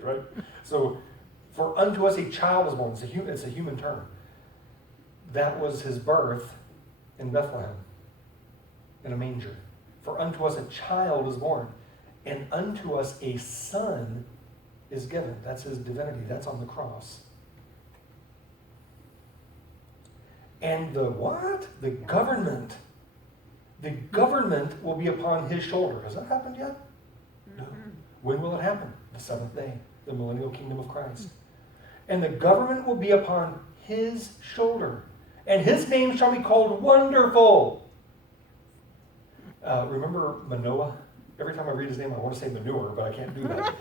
is, right? So, for unto us a child is born. It's a human term. That was his birth in Bethlehem, in a manger. For unto us a child is born, and unto us a son is given. That's his divinity. That's on the cross. And the what? The government. The government will be upon his shoulder. Has that happened yet? No. When will it happen? The seventh day, the millennial kingdom of Christ. And the government will be upon his shoulder. And his name shall be called Wonderful. Remember Manoah? Every time I read his name, I want to say manure, but I can't do that.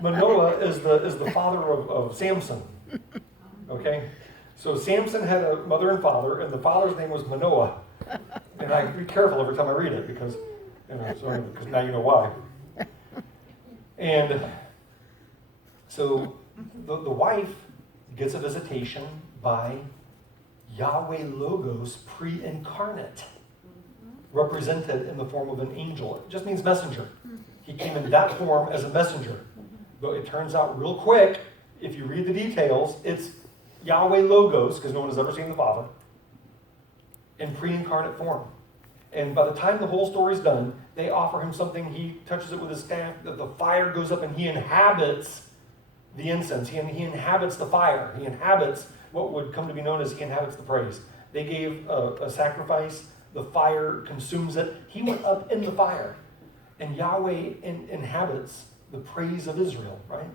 Manoah is the father of Samson. Okay? So Samson had a mother and father, and the father's name was Manoah. And I have to be careful every time I read it because now you know why. And so the wife gets a visitation by Yahweh Logos pre-incarnate, represented in the form of an angel. It just means messenger. He came in that form as a messenger. But it turns out real quick, if you read the details, it's Yahweh Logos, because no one has ever seen the Father, in pre-incarnate form. And by the time the whole story's done, they offer him something. He touches it with his staff. The fire goes up and he inhabits the incense. He inhabits the fire. He inhabits what would come to be known as he inhabits the praise. They gave a sacrifice. The fire consumes it. He went up in the fire. And Yahweh inhabits the praise of Israel, right?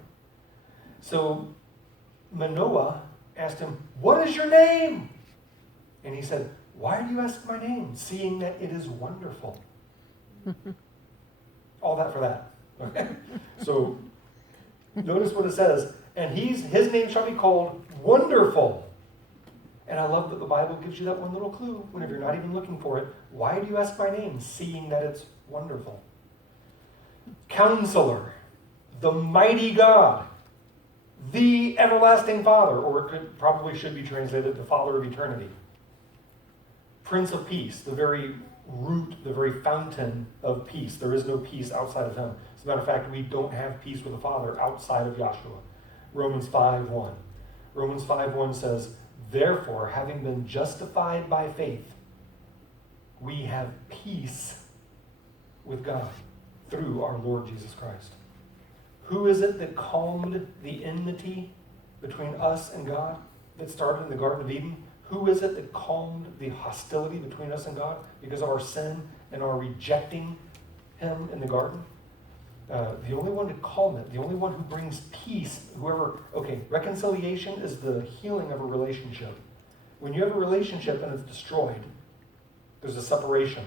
So Manoah asked him, "What is your name?" And he said, "Why do you ask my name, seeing that it is wonderful?" All that for that. Okay? So notice what it says. And his name shall be called Wonderful. And I love that the Bible gives you that one little clue whenever you're not even looking for it. Why do you ask my name, seeing that it's wonderful? Counselor, the mighty God, the everlasting Father, or it probably should be translated the Father of eternity. Prince of Peace, the very root, the very fountain of peace. There is no peace outside of him. As a matter of fact, we don't have peace with the Father outside of Yahshua. Romans 5:1. Romans 5:1 says, "Therefore, having been justified by faith, we have peace with God through our Lord Jesus Christ." Who is it that calmed the enmity between us and God that started in the Garden of Eden? Who is it that calmed the hostility between us and God because of our sin and our rejecting him in the garden? The only one to calm it, the only one who brings peace, reconciliation is the healing of a relationship. When you have a relationship and it's destroyed, there's a separation.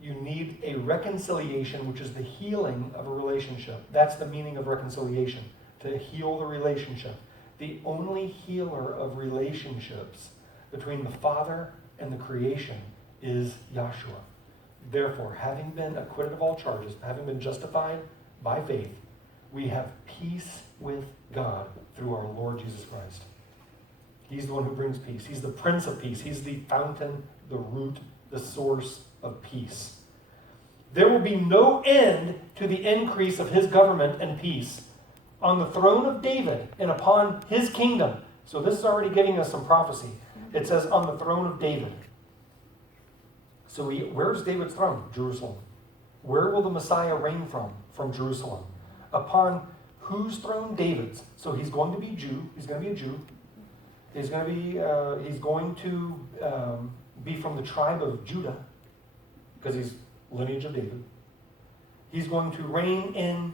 You need a reconciliation, which is the healing of a relationship. That's the meaning of reconciliation, to heal the relationship. The only healer of relationships between the Father and the creation is Yahshua. Therefore, having been acquitted of all charges, having been justified by faith, we have peace with God through our Lord Jesus Christ. He's the one who brings peace. He's the Prince of Peace. He's the fountain, the root, the source of peace. There will be no end to the increase of his government and peace on the throne of David and upon his kingdom. So this is already giving us some prophecy. It says on the throne of David. So where's David's throne? Jerusalem. Where will the Messiah reign from? From Jerusalem. Upon whose throne? David's. So he's going to be Jew. He's going to be a Jew. He's going to be from the tribe of Judah, because he's lineage of David. He's going to reign in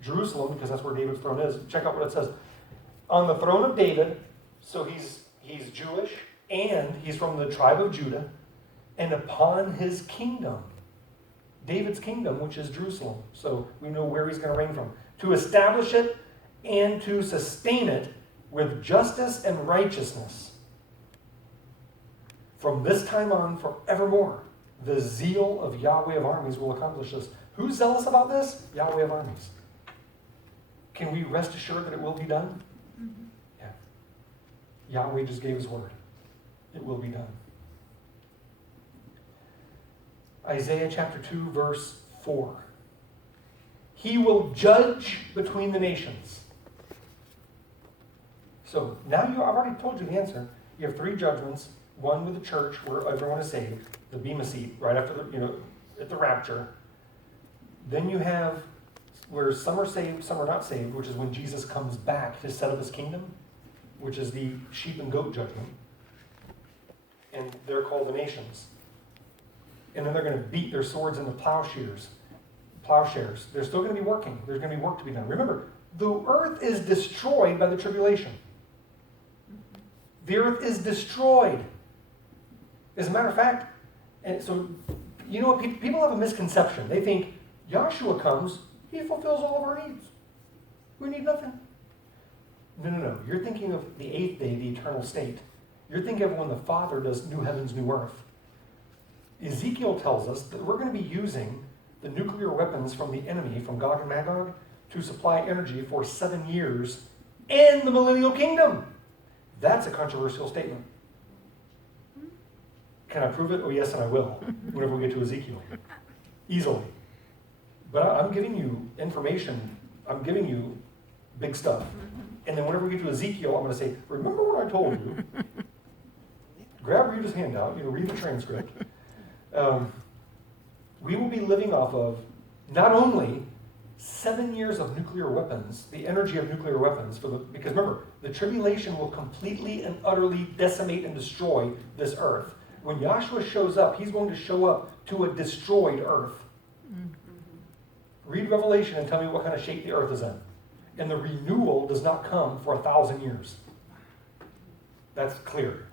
Jerusalem, because that's where David's throne is. Check out what it says. On the throne of David, so he's Jewish, and he's from the tribe of Judah, and upon his kingdom, David's kingdom, which is Jerusalem. So we know where he's going to reign from. To establish it and to sustain it with justice and righteousness from this time on forevermore. The zeal of Yahweh of armies will accomplish this. Who's zealous about this? Yahweh of armies. Can we rest assured that it will be done? Mm-hmm. Yeah. Yahweh just gave his word. It will be done. Isaiah chapter 2, verse 4. He will judge between the nations. So now I've already told you the answer. You have 3 judgments. One with the church, where everyone is saved, the Bema seat, right after at the rapture. Then you have where some are saved, some are not saved, which is when Jesus comes back to set up his kingdom, which is the sheep and goat judgment. And they're called the nations. And then they're going to beat their swords into plowshares. They're still going to be working. There's going to be work to be done. Remember, the earth is destroyed by the tribulation. The earth is destroyed. As a matter of fact, and so, people have a misconception. They think Yahshua comes, he fulfills all of our needs. We need nothing. No. You're thinking of the 8th day, the eternal state. You're thinking of when the Father does new heavens, new earth. Ezekiel tells us that we're going to be using the nuclear weapons from the enemy, from Gog and Magog, to supply energy for 7 years in the millennial kingdom. That's a controversial statement. Can I prove it? Oh, yes, and I will, whenever we get to Ezekiel. Easily. But I'm giving you information. I'm giving you big stuff. And then whenever we get to Ezekiel, I'm going to say, remember what I told you? Grab Rita's handout, read the transcript. We will be living off of not only 7 years of nuclear weapons, the energy of nuclear weapons, because remember, the tribulation will completely and utterly decimate and destroy this earth. When Yahshua shows up, he's going to show up to a destroyed earth. Read Revelation and tell me what kind of shape the earth is in. And the renewal does not come for 1,000 years. That's clear.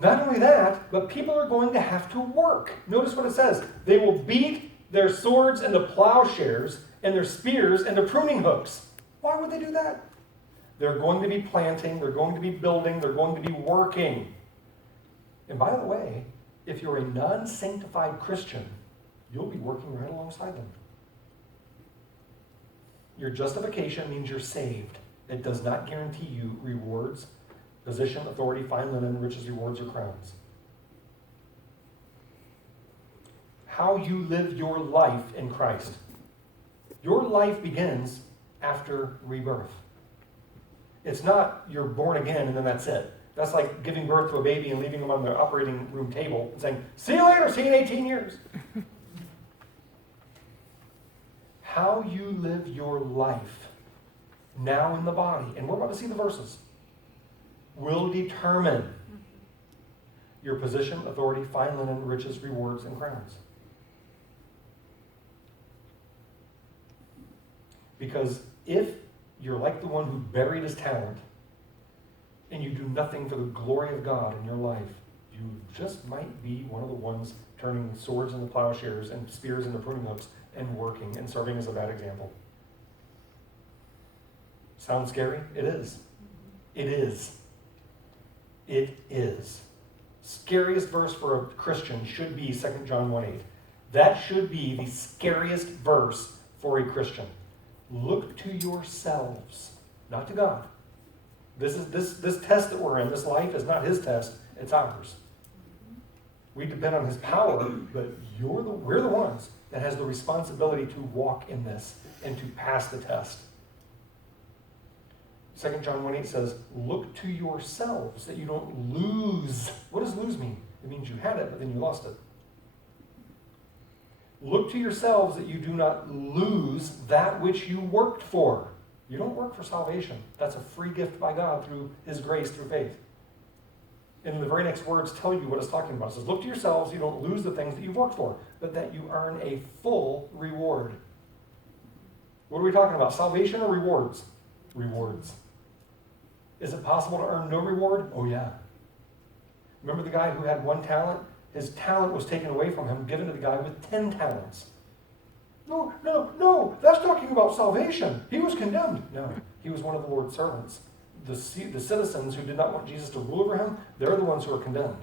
Not only that, but people are going to have to work. Notice what it says. They will beat their swords into plowshares and their spears into pruning hooks. Why would they do that? They're going to be planting, they're going to be building, they're going to be working. And by the way, if you're a non-sanctified Christian, you'll be working right alongside them. Your justification means you're saved. It does not guarantee you rewards, position, authority, fine linen, riches, rewards, or crowns. How you live your life in Christ. Your life begins after rebirth. It's not you're born again and then that's it. That's like giving birth to a baby and leaving them on the operating room table and saying, see you later, see you in 18 years. How you live your life now in the body, and we're about to see the verses, will determine your position, authority, fine linen, riches, rewards, and crowns. Because if you're like the one who buried his talent and you do nothing for the glory of God in your life, you just might be one of the ones turning swords into plowshares and spears into pruning hooks and working and serving as a bad example. Sound scary? It is. It is. It is. Scariest verse for a Christian should be 2 John 1:8. That should be the scariest verse for a Christian. Look to yourselves, not to God. This test that we're in, this life is not his test, it's ours. We depend on his power, but we're the ones that has the responsibility to walk in this and to pass the test. 2 John 1:8 says, look to yourselves that you don't lose. What does lose mean? It means you had it, but then you lost it. Look to yourselves that you do not lose that which you worked for. You don't work for salvation. That's a free gift by God through his grace, through faith. And the very next words tell you what it's talking about. It says, look to yourselves, you don't lose the things that you've worked for, but that you earn a full reward. What are we talking about? Salvation or rewards? Rewards. Is it possible to earn no reward? Oh, yeah. Remember the guy who had 1 talent? His talent was taken away from him, given to the guy with 10 talents. No, that's talking about salvation. He was condemned. No, he was one of the Lord's servants. The citizens who did not want Jesus to rule over him, they're the ones who are condemned.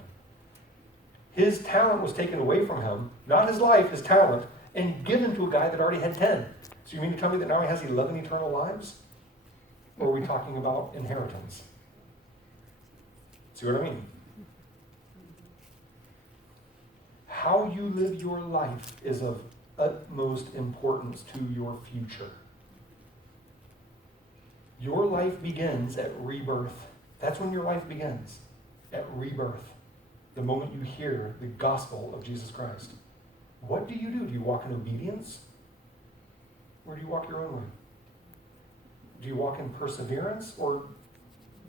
His talent was taken away from him, not his life, his talent, and given to a guy that already had 10. So you mean to tell me that now he has 11 eternal lives? Or are we talking about inheritance? See what I mean? how you live your life is of utmost importance to your future. Your life begins at rebirth. That's when your life begins, at rebirth. The moment you hear the gospel of Jesus Christ. What do? Do you walk in obedience? Or do you walk your own way? Do you walk in perseverance? Or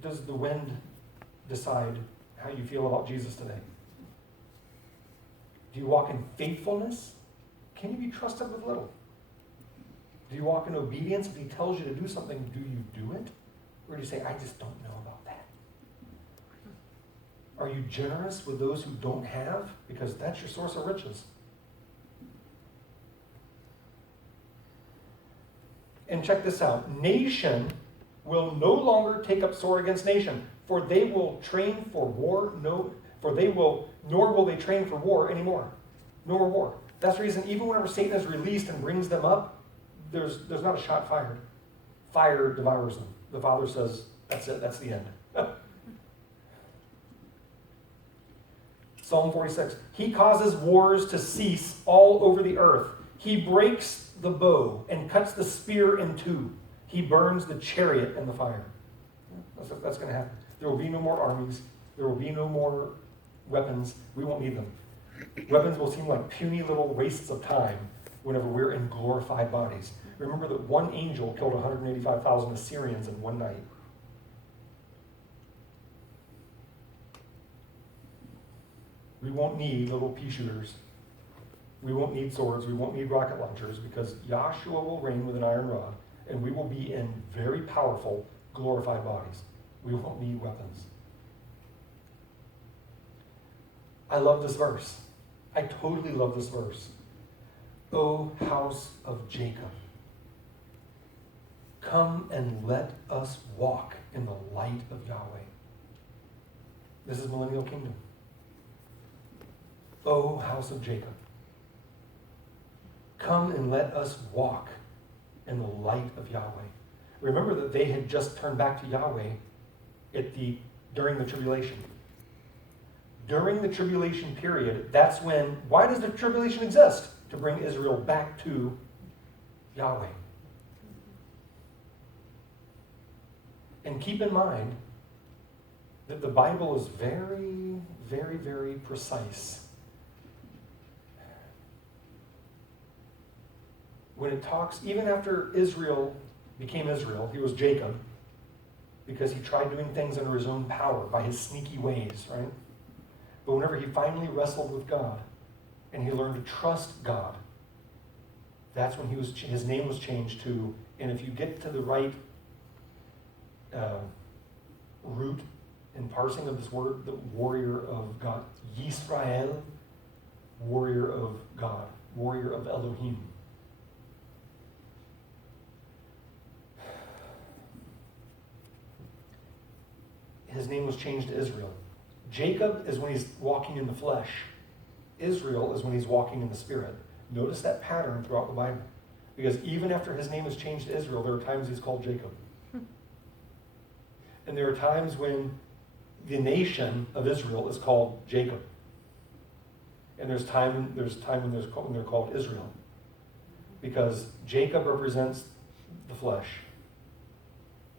does the wind decide how you feel about Jesus today? Do you walk in faithfulness? Can you be trusted with little? Do you walk in obedience? If he tells you to do something, do you do it? Or do you say, I just don't know about that? Are you generous with those who don't have? Because that's your source of riches. And check this out. Nation will no longer take up sword against nation, for they will train for war, nor will they train for war anymore. Nor war. That's the reason, even whenever Satan is released and brings them up, there's not a shot fired. Fire devours them. The Father says, that's it, that's the end. Psalm 46, he causes wars to cease all over the earth. He breaks the bow and cuts the spear in two. He burns the chariot in the fire. That's going to happen. There will be no more armies. There will be no more weapons. We won't need them. Weapons will seem like puny little wastes of time whenever we're in glorified bodies. Remember that one angel killed 185,000 Assyrians in one night. We won't need little pea shooters. We won't need swords. We won't need rocket launchers because Yahshua will reign with an iron rod and we will be in very powerful, glorified bodies. We won't need weapons. I love this verse. I totally love this verse. O house of Jacob, come and let us walk in the light of Yahweh. This is millennial kingdom. O house of Jacob, come and let us walk in the light of Yahweh. Remember that they had just turned back to Yahweh during the tribulation. During the tribulation period, that's when, why does the tribulation exist? To bring Israel back to Yahweh. And keep in mind that the Bible is very, very, very precise. When it talks, even after Israel became Israel, he was Jacob, because he tried doing things under his own power, by his sneaky ways, right? But whenever he finally wrestled with God, and he learned to trust God, that's when his name was changed to, and if you get to the right root and parsing of this word, the warrior of God, Yisrael, warrior of God, warrior of Elohim. His name was changed to Israel. Jacob is when he's walking in the flesh. Israel is when he's walking in the spirit. Notice that pattern throughout the Bible. Because even after his name is changed to Israel, there are times he's called Jacob. And there are times when the nation of Israel is called Jacob. And there's time when they're called Israel. Because Jacob represents the flesh.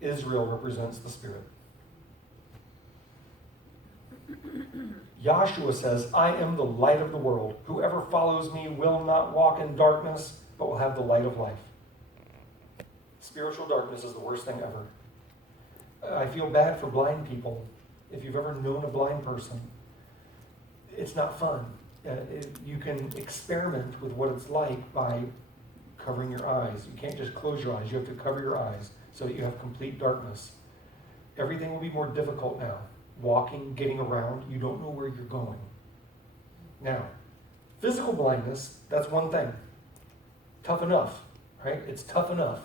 Israel represents the spirit. Yahshua says, I am the light of the world. Whoever follows me will not walk in darkness, but will have the light of life. Spiritual darkness is the worst thing ever. I feel bad for blind people. If you've ever known a blind person, it's not fun. You can experiment with what it's like by covering your eyes. You can't just close your eyes. You have to cover your eyes so that you have complete darkness. Everything will be more difficult now. Walking, getting around, you don't know where you're going. Now, physical blindness, that's one thing. Tough enough, right? It's tough enough.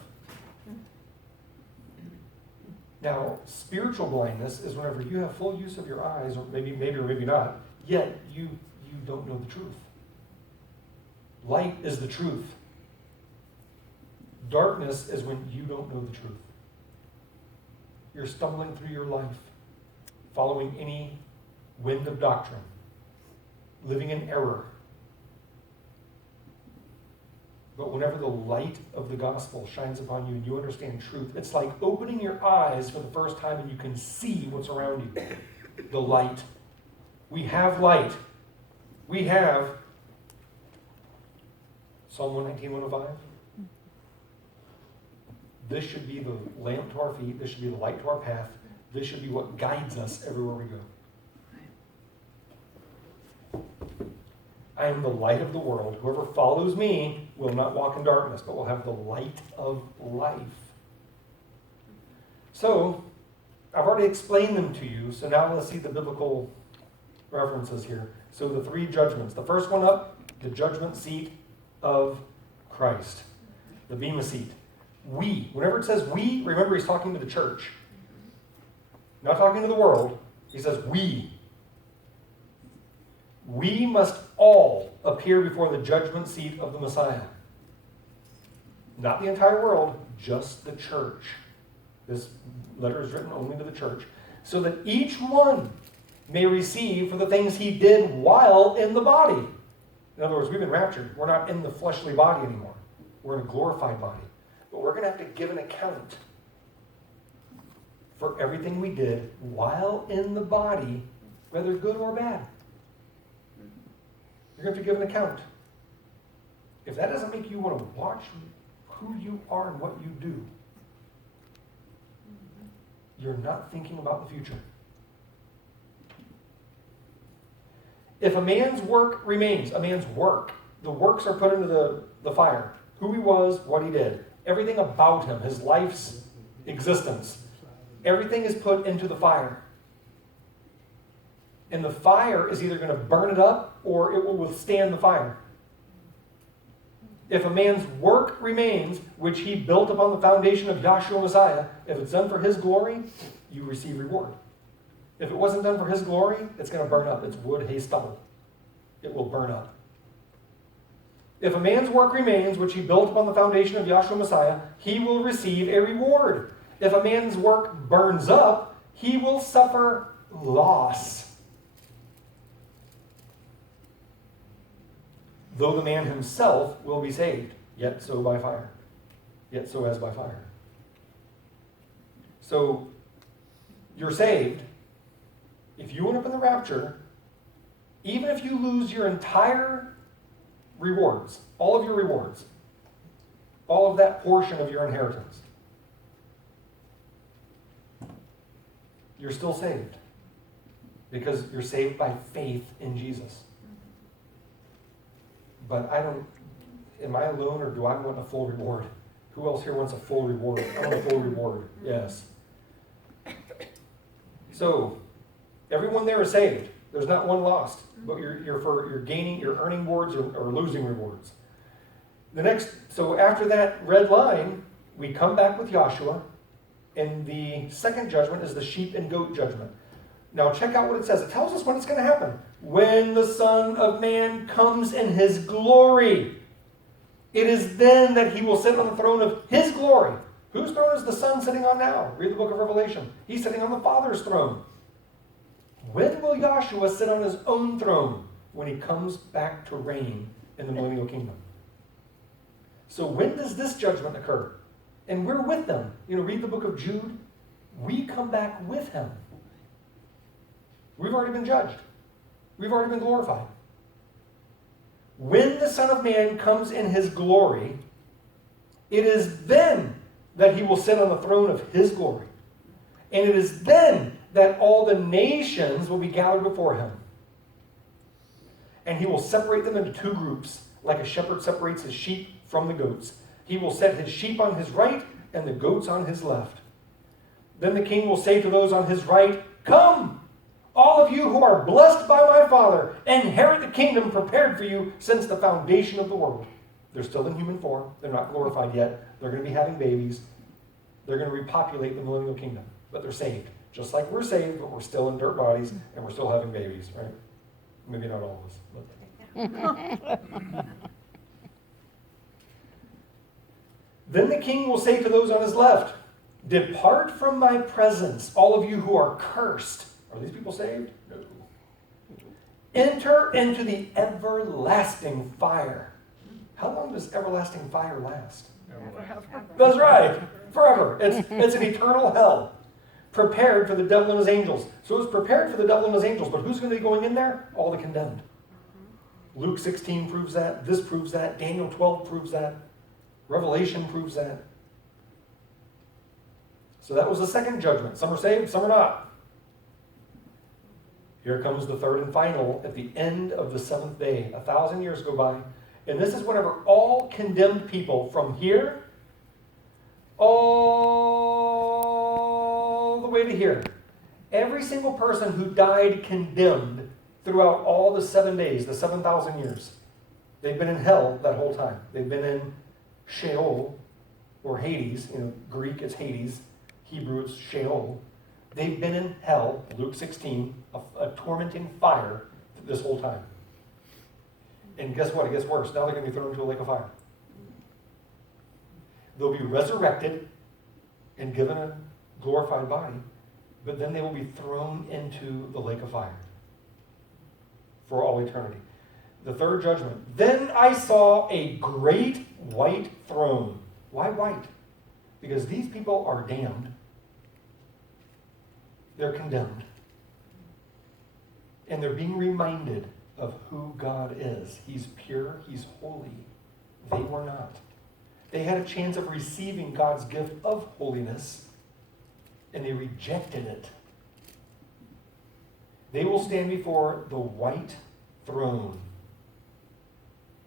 Now, spiritual blindness is whenever you have full use of your eyes, or maybe not, yet you don't know the truth. Light is the truth. Darkness is when you don't know the truth. You're stumbling through your life, following any wind of doctrine, living in error, But whenever the light of the gospel shines upon you and you understand truth, it's like opening your eyes for the first time and you can see what's around you. The light. We have light. We have Psalm 119, 105. This should be the lamp to our feet. This should be the light to our path. This should be what guides us everywhere we go. I am the light of the world. Whoever follows me will not walk in darkness, but will have the light of life. So, I've already explained them to you, so now let's see the biblical references here. So the three judgments. The first one up, the judgment seat of Christ. The bema seat. We. Whenever it says we, remember he's talking to the church. Not talking to the world. He says we. We must all appear before the judgment seat of the Messiah. Not the entire world, just the church. This letter is written only to the church. So that each one may receive for the things he did while in the body. In other words, we've been raptured. We're not in the fleshly body anymore. We're in a glorified body. But we're going to have to give an account for everything we did while in the body, whether good or bad. You're going to have to give an account. If that doesn't make you want to watch who you are and what you do, you're not thinking about the future. If a man's work remains, a man's work, the works are put into the fire. Who he was, what he did, everything about him, his life's existence, everything is put into the fire. And the fire is either going to burn it up or it will withstand the fire. If a man's work remains, which he built upon the foundation of Yahshua Messiah, if it's done for his glory, you receive reward. If it wasn't done for his glory, it's going to burn up. It's wood, hay, stubble. It will burn up. If a man's work remains, which he built upon the foundation of Yahshua Messiah, he will receive a reward. If a man's work burns up, he will suffer loss. Though the man himself will be saved, yet so by fire. Yet so as by fire. So, you're saved. If you end up in the rapture, even if you lose your entire rewards, all of your rewards, all of that portion of your inheritance, you're still saved. Because you're saved by faith in Jesus. But am I alone or do I want a full reward? Who else here wants a full reward? I want a full reward. Yes. So, everyone there is saved. There's not one lost. But you're gaining, you're earning rewards or losing rewards. So after that red line, we come back with Yahshua, and the second judgment is the sheep and goat judgment. Now check out what it says. It tells us when it's going to happen. When the Son of Man comes in his glory, it is then that he will sit on the throne of his glory. Whose throne is the Son sitting on now? Read the book of Revelation. He's sitting on the Father's throne. When will Yahshua sit on his own throne? When he comes back to reign in the millennial kingdom. So when does this judgment occur? And we're with them. Read the book of Jude. We come back with him. We've already been judged. We've already been glorified. When the Son of Man comes in his glory, it is then that he will sit on the throne of his glory. And it is then that all the nations will be gathered before him. And he will separate them into two groups, like a shepherd separates his sheep from the goats. He will set his sheep on his right and the goats on his left. Then the king will say to those on his right, "Come, all of you who are blessed by my Father, inherit the kingdom prepared for you since the foundation of the world." They're still in human form. They're not glorified yet. They're going to be having babies. They're going to repopulate the millennial kingdom. But they're saved. Just like we're saved, but we're still in dirt bodies, and we're still having babies, right? Maybe not all of us. But. Then the king will say to those on his left, "Depart from my presence, all of you who are cursed." Are these people saved? No. "Enter into the everlasting fire." How long does everlasting fire last? Forever. That's right, forever. It's an eternal hell, prepared for the devil and his angels. So it's prepared for the devil and his angels, but who's going to be going in there? All the condemned. Luke 16 proves that. This proves that. Daniel 12 proves that. Revelation proves that. So that was the second judgment. Some are saved, some are not. Here comes the third and final at the end of the seventh day. 1,000 years go by. And this is whenever all condemned people from here all the way to here, every single person who died condemned throughout all the 7 days, the 7,000 years, they've been in hell that whole time. They've been in Sheol, or Hades. Greek it's Hades. Hebrew it's Sheol. They've been in hell, Luke 16, a tormenting fire this whole time. And guess what? It gets worse. Now they're going to be thrown into a lake of fire. They'll be resurrected and given a glorified body, but then they will be thrown into the lake of fire for all eternity. The third judgment. Then I saw a great white throne. Why white? Because these people are damned. They're condemned. And they're being reminded of who God is. He's pure. He's holy. They were not. They had a chance of receiving God's gift of holiness, and they rejected it. They will stand before the white throne,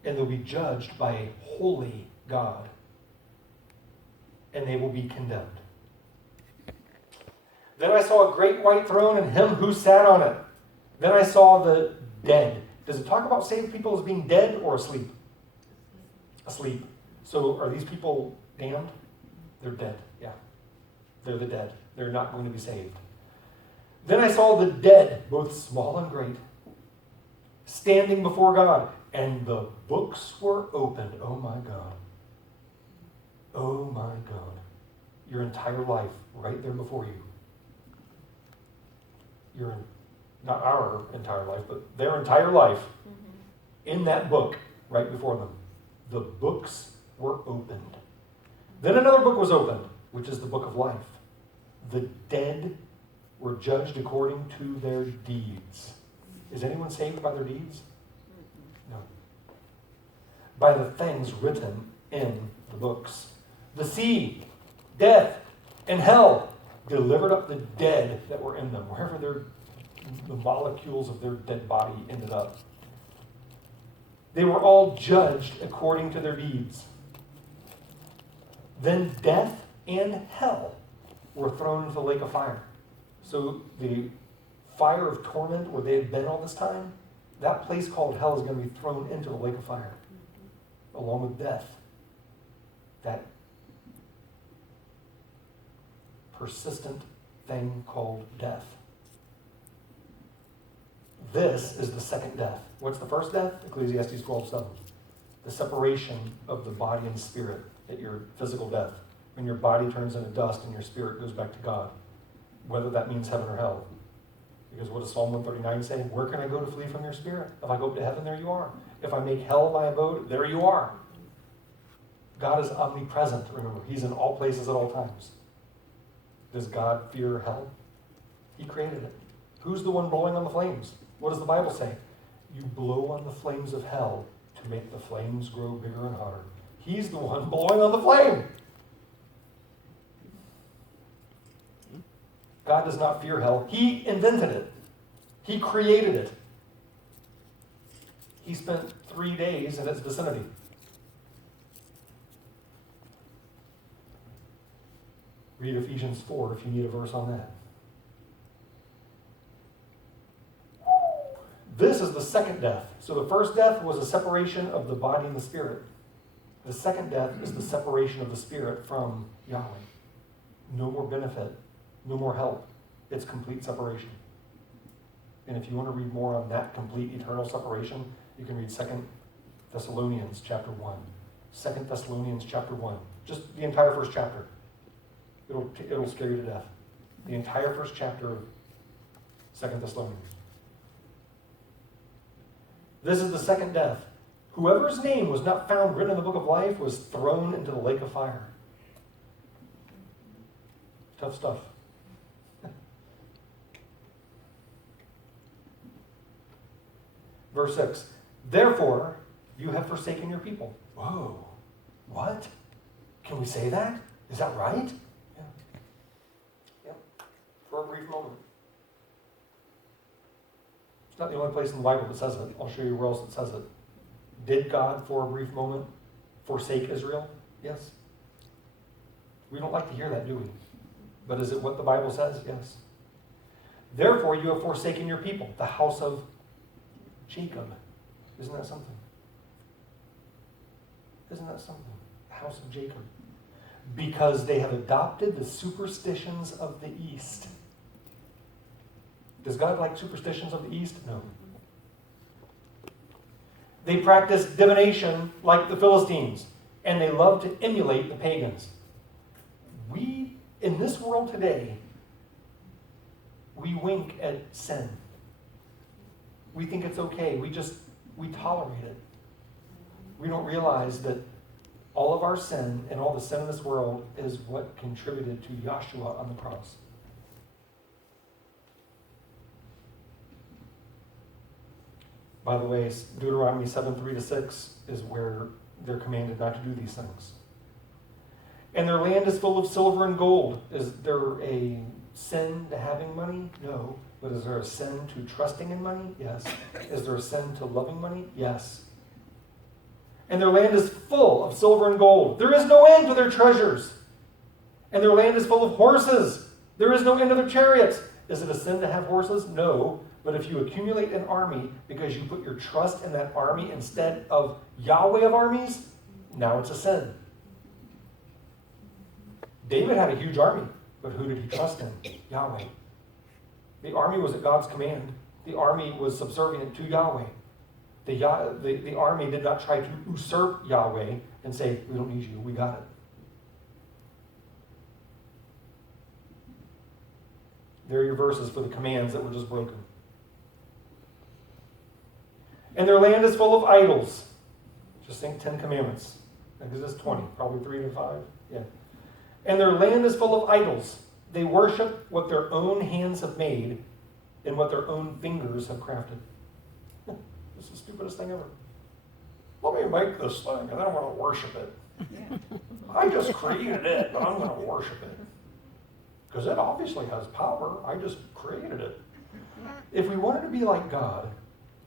and they'll be judged by a holy God, and they will be condemned. Then I saw a great white throne and him who sat on it. Then I saw the dead. Does it talk about saved people as being dead or asleep? Asleep. So are these people damned? They're dead, yeah. They're the dead. They're not going to be saved. Then I saw the dead, both small and great, standing before God, and the books were opened. Oh my God. Oh my God. Your entire life right there before you. Not our entire life, but their entire life in that book right before them. The books were opened. Then another book was opened, which is the book of life. The dead were judged according to their deeds. Is anyone saved by their deeds? No. By the things written in the books. The sea, death, and hell delivered up the dead that were in them, wherever the molecules of their dead body ended up. They were all judged according to their deeds. Then death and hell were thrown into the lake of fire. So the fire of torment where they had been all this time, that place called hell is going to be thrown into the lake of fire, along with death. That persistent thing called death. This is the second death. What's the first death? Ecclesiastes 12:7. The separation of the body and spirit at your physical death. When your body turns into dust and your spirit goes back to God. Whether that means heaven or hell. Because what does Psalm 139 say? Where can I go to flee from your spirit? If I go up to heaven, there you are. If I make hell my abode, there you are. God is omnipresent, remember. He's in all places at all times. Does God fear hell? He created it. Who's the one blowing on the flames? What does the Bible say? You blow on the flames of hell to make the flames grow bigger and hotter. He's the one blowing on the flame. God does not fear hell. He invented it. He created it. He spent 3 days in its vicinity. Read Ephesians 4 if you need a verse on that. This is the second death. So the first death was a separation of the body and the spirit. The second death is the separation of the spirit from Yahweh. No more benefit, no more help. It's complete separation. And if you want to read more on that complete eternal separation, you can read 2 Thessalonians chapter 1. 2 Thessalonians chapter 1. Just the entire first chapter. It'll scare you to death. The entire first chapter of 2 Thessalonians. This is the second death. Whoever's name was not found written in the book of life was thrown into the lake of fire. Tough stuff. Verse 6. Therefore, you have forsaken your people. Whoa. What? Can we say that? Is that right? Yeah. Yeah. For a brief moment. It's not the only place in the Bible that says it. I'll show you where else it says it. Did God, for a brief moment, forsake Israel? Yes. We don't like to hear that, do we? But is it what the Bible says? Yes. Therefore, you have forsaken your people, the house of Jacob. Isn't that something? Isn't that something? The house of Jacob. Because they have adopted the superstitions of the East. Does God like superstitions of the East? No. They practice divination like the Philistines, and they love to emulate the pagans. We, in this world today, we wink at sin. We think it's okay. We tolerate it. We don't realize that all of our sin and all the sin in this world is what contributed to Yahshua on the cross. By the way, Deuteronomy 7:3-6 is where they're commanded not to do these things. And their land is full of silver and gold. Is there a sin to having money? No. But is there a sin to trusting in money? Yes. Is there a sin to loving money? Yes. And their land is full of silver and gold. There is no end to their treasures. And their land is full of horses. There is no end to their chariots. Is it a sin to have horses? No. But if you accumulate an army because you put your trust in that army instead of Yahweh of armies, now it's a sin. David had a huge army, but who did he trust in? Yahweh. The army was at God's command. The army was subservient to Yahweh. The army did not try to usurp Yahweh and say, we don't need you, we got it. There are your verses for the commands that were just broken. And their land is full of idols. Just think 10 commandments. Exodus 20, probably 3 to 5. Yeah. And their land is full of idols. They worship what their own hands have made and what their own fingers have crafted. This is the stupidest thing ever. Let me make this thing and then I'm going to worship it. Yeah. I just created it, but I'm going to worship it. Because it obviously has power. I just created it. If we wanted to be like God,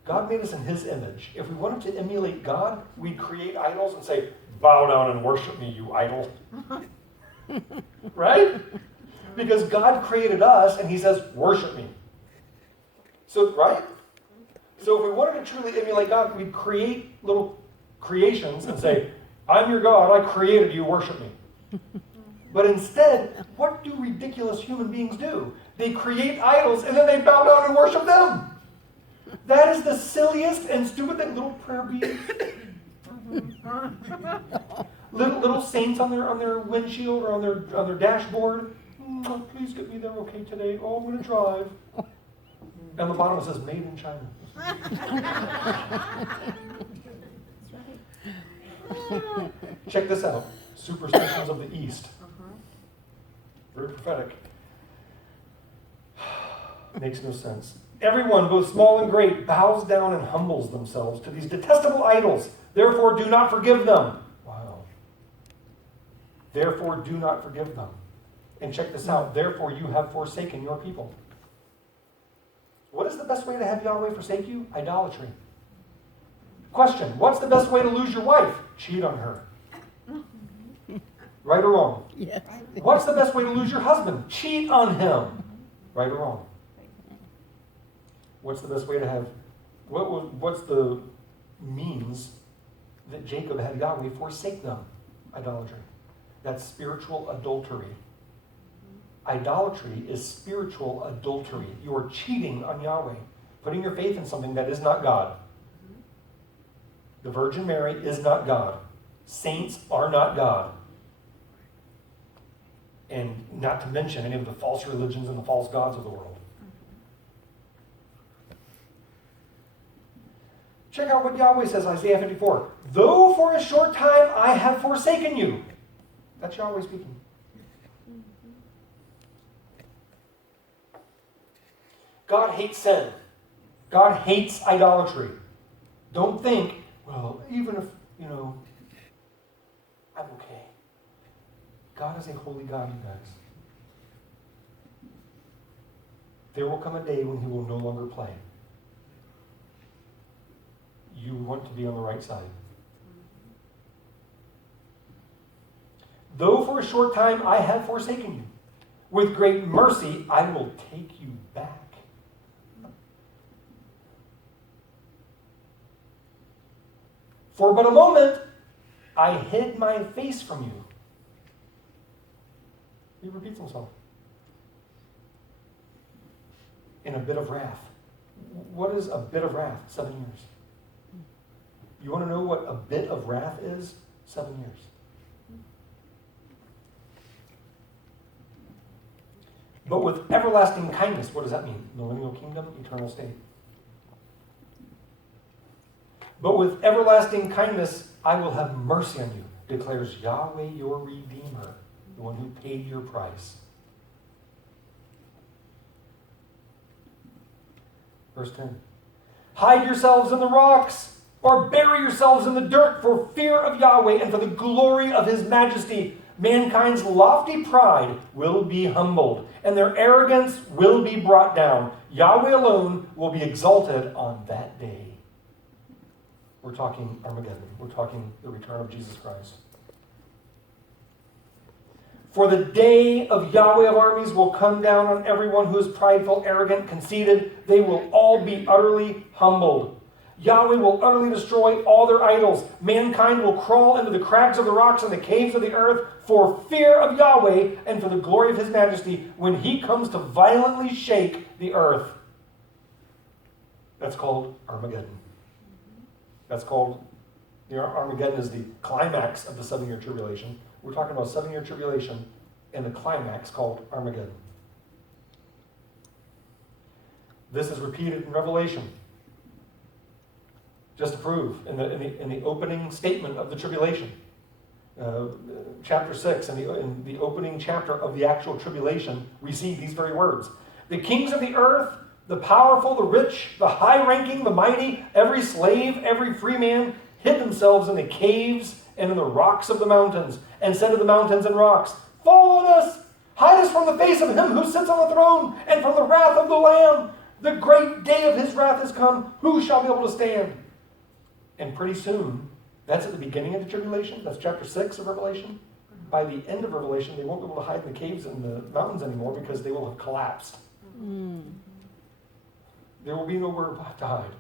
God made us in His image. If we wanted to emulate God, we'd create idols and say, bow down and worship me, you idol. Right? Because God created us and He says, worship me. So, right? So if we wanted to truly emulate God, we'd create little creations and say, I'm your God, I created you, worship me. But instead, what do ridiculous human beings do? They create idols and then they bow down and worship them. That is the silliest and stupid thing. Little prayer beads. little saints on their windshield or on their dashboard. Oh, please get me there okay today. Oh, I'm going to drive. And the bottom it says, made in China. Check this out. Superstitions of the East. Very prophetic. Makes no sense. Everyone, both small and great, bows down and humbles themselves to these detestable idols. Therefore, do not forgive them. Wow. Therefore, do not forgive them. And check this out. Therefore, you have forsaken your people. What is the best way to have Yahweh forsake you? Idolatry. Question. What's the best way to lose your wife? Cheat on her. Right or wrong? Yes. What's the best way to lose your husband? Cheat on him. Right or wrong? What's the best way to have... What's the means that Jacob had Yahweh forsake them? Idolatry. That's spiritual adultery. Idolatry is spiritual adultery. You are cheating on Yahweh, putting your faith in something that is not God. The Virgin Mary is not God. Saints are not God. And not to mention any of the false religions and the false gods of the world. Check out what Yahweh says, Isaiah 54. Though for a short time I have forsaken you. That's Yahweh speaking. God hates sin. God hates idolatry. Don't think, well, even if, I'm okay. God is a holy God, you guys. There will come a day when he will no longer play. You want to be on the right side. Though for a short time I have forsaken you, with great mercy I will take you back. For but a moment I hid my face from you. He repeats himself. In a bit of wrath. What is a bit of wrath? 7 years. You want to know what a bit of wrath is? 7 years. But with everlasting kindness, what does that mean? Millennial kingdom, eternal state. But with everlasting kindness, I will have mercy on you, declares Yahweh your Redeemer, the one who paid your price. Verse 10. Hide yourselves in the rocks, or bury yourselves in the dirt for fear of Yahweh and for the glory of his majesty. Mankind's lofty pride will be humbled, and their arrogance will be brought down. Yahweh alone will be exalted on that day. We're talking Armageddon. We're talking the return of Jesus Christ. For the day of Yahweh of armies will come down on everyone who is prideful, arrogant, conceited. They will all be utterly humbled. Yahweh will utterly destroy all their idols. Mankind will crawl into the crags of the rocks and the caves of the earth for fear of Yahweh and for the glory of his majesty when he comes to violently shake the earth. That's called Armageddon. That's called, Armageddon is the climax of the 7-year tribulation. We're talking about 7-year tribulation and the climax called Armageddon. This is repeated in Revelation. Just to prove, in the opening statement of the tribulation, chapter 6, in the opening chapter of the actual tribulation, we see these very words. The kings of the earth, the powerful, the rich, the high-ranking, the mighty, every slave, every free man, hid themselves in the caves and in the rocks of the mountains, and said to the mountains and rocks, fall on us, hide us from the face of him who sits on the throne, and from the wrath of the Lamb. The great day of his wrath has come. Who shall be able to stand? And pretty soon, that's at the beginning of the tribulation. That's chapter 6 of Revelation. By the end of Revelation, they won't be able to hide in the caves and the mountains anymore because they will have collapsed. There will be nowhere to hide.